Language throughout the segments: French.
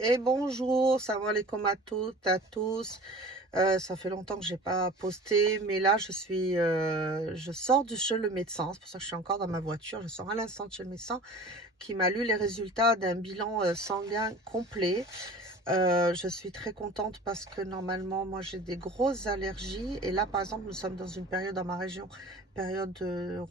Et bonjour, salam alaikum à toutes, à tous. Ça fait longtemps que j'ai pas posté, mais là je sors de chez le médecin. C'est pour ça que je suis encore dans ma voiture. Je sors à l'instant de chez le médecin qui m'a lu les résultats d'un bilan sanguin complet. Je suis très contente parce que normalement, moi, j'ai des grosses allergies. Et là, par exemple, nous sommes dans une période dans ma région, période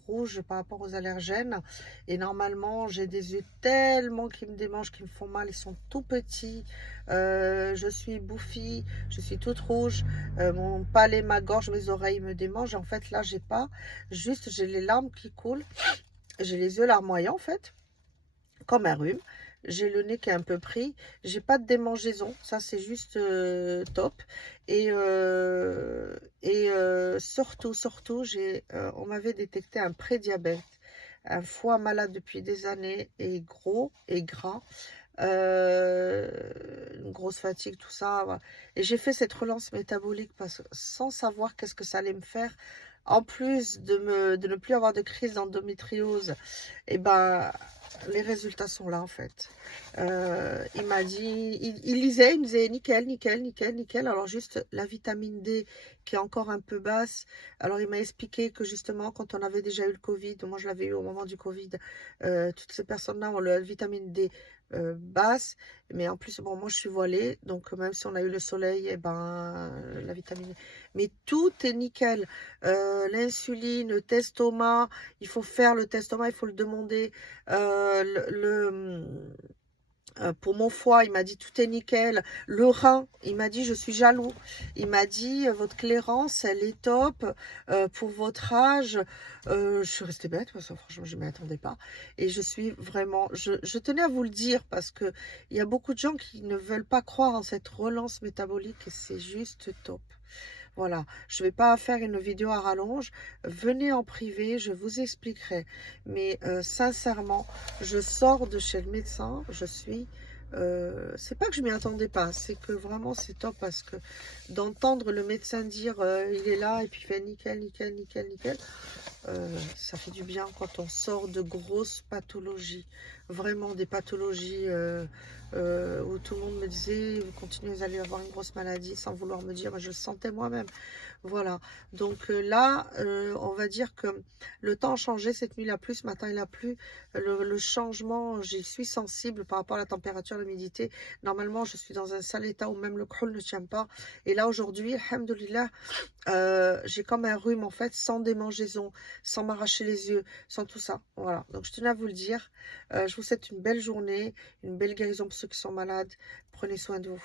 rouge par rapport aux allergènes. Et normalement, j'ai des yeux tellement qui me démangent, qui me font mal. Ils sont tout petits. Je suis bouffie, je suis toute rouge. Mon palais, ma gorge, mes oreilles me démangent. En fait, là, j'ai pas. Juste, j'ai les larmes qui coulent. J'ai les yeux larmoyants, en fait comme un rhume. J'ai le nez qui est un peu pris. J'ai pas de démangeaison. Ça, c'est juste top. Surtout, on m'avait détecté un prédiabète. Un foie malade depuis des années et gros et gras. Euh, une grosse fatigue, tout ça. Voilà. Et j'ai fait cette relance métabolique sans savoir qu'est-ce que ça allait me faire. En plus de ne plus avoir de crise d'endométriose, et ben, les résultats sont là en fait. Il m'a dit, il me disait nickel, nickel, nickel, nickel. Alors juste la vitamine D qui est encore un peu basse. Alors il m'a expliqué que justement quand on avait déjà eu le Covid, moi je l'avais eu au moment du Covid, toutes ces personnes-là ont la vitamine D basse, mais en plus bon moi je suis voilée, donc même si on a eu le soleil, et ben la vitamine D. Mais tout est nickel. L'insuline, le testoma, il faut faire le testoma, il faut le demander. Pour mon foie, il m'a dit tout est nickel. Le rein, il m'a dit je suis jaloux. Il m'a dit votre clairance, elle est top pour votre âge. Je suis restée bête parce que franchement, je ne m'y attendais pas. Et je suis vraiment, je tenais à vous le dire parce que il y a beaucoup de gens qui ne veulent pas croire en cette relance métabolique et c'est juste top. Voilà, je ne vais pas faire une vidéo à rallonge. Venez en privé, je vous expliquerai. Mais sincèrement, je sors de chez le médecin, je suis... c'est pas que je m'y attendais pas, c'est que vraiment c'est top parce que d'entendre le médecin dire il est là et puis il fait nickel, nickel, nickel, nickel, ça fait du bien quand on sort de grosses pathologies, vraiment des pathologies où tout le monde me disait vous continuez, vous allez avoir une grosse maladie sans vouloir me dire, mais je le sentais moi-même. Voilà, donc là, on va dire que le temps a changé, cette nuit il a plu, ce matin il a plu, le changement, j'y suis sensible par rapport à la température, l'humidité. Normalement, je suis dans un sale état où même le crôle ne tient pas. Et là, aujourd'hui, alhamdoulilah, j'ai comme un rhume en fait, sans démangeaison, sans m'arracher les yeux, sans tout ça. Voilà, donc je tenais à vous le dire. Je vous souhaite une belle journée, une belle guérison pour ceux qui sont malades. Prenez soin de vous.